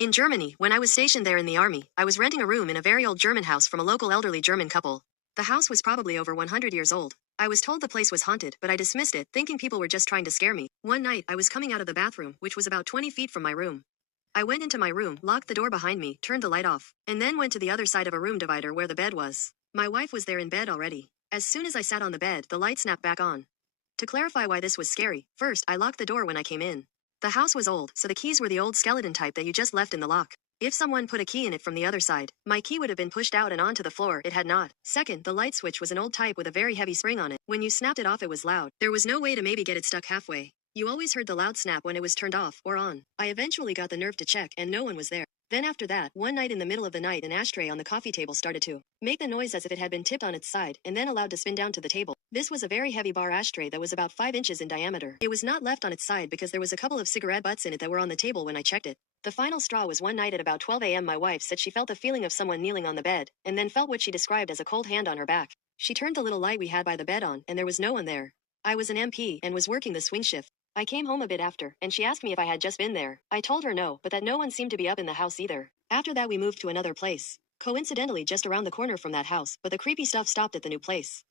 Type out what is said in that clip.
In Germany, when I was stationed there in the army, I was renting a room in a very old German house from a local elderly German couple. The house was probably over 100 years old. I was told the place was haunted, but I dismissed it, thinking people were just trying to scare me. One night, I was coming out of the bathroom, which was about 20 feet from my room. I went into my room, locked the door behind me, turned the light off, and then went to the other side of a room divider where the bed was. My wife was there in bed already. As soon as I sat on the bed, the light snapped back on. To clarify why this was scary, first, I locked the door when I came in. The house was old, so the keys were the old skeleton type that you just left in the lock. If someone put a key in it from the other side, my key would have been pushed out and onto the floor. It had not. Second, the light switch was an old type with a very heavy spring on it. When you snapped it off, it was loud. There was no way to maybe get it stuck halfway. You always heard the loud snap when it was turned off or on. I eventually got the nerve to check, and no one was there. Then after that, one night in the middle of the night, an ashtray on the coffee table started to make the noise as if it had been tipped on its side and then allowed to spin down to the table. This was a very heavy bar ashtray that was about 5 inches in diameter. It was not left on its side because there was a couple of cigarette butts in it that were on the table when I checked it. The final straw was one night at about 12 a.m. my wife said she felt the feeling of someone kneeling on the bed, and then felt what she described as a cold hand on her back. She turned the little light we had by the bed on, and there was no one there. I was an MP and was working the swing shift. I came home a bit after, and she asked me if I had just been there. I told her no, but that no one seemed to be up in the house either. After that we moved to another place. Coincidentally just around the corner from that house, but the creepy stuff stopped at the new place.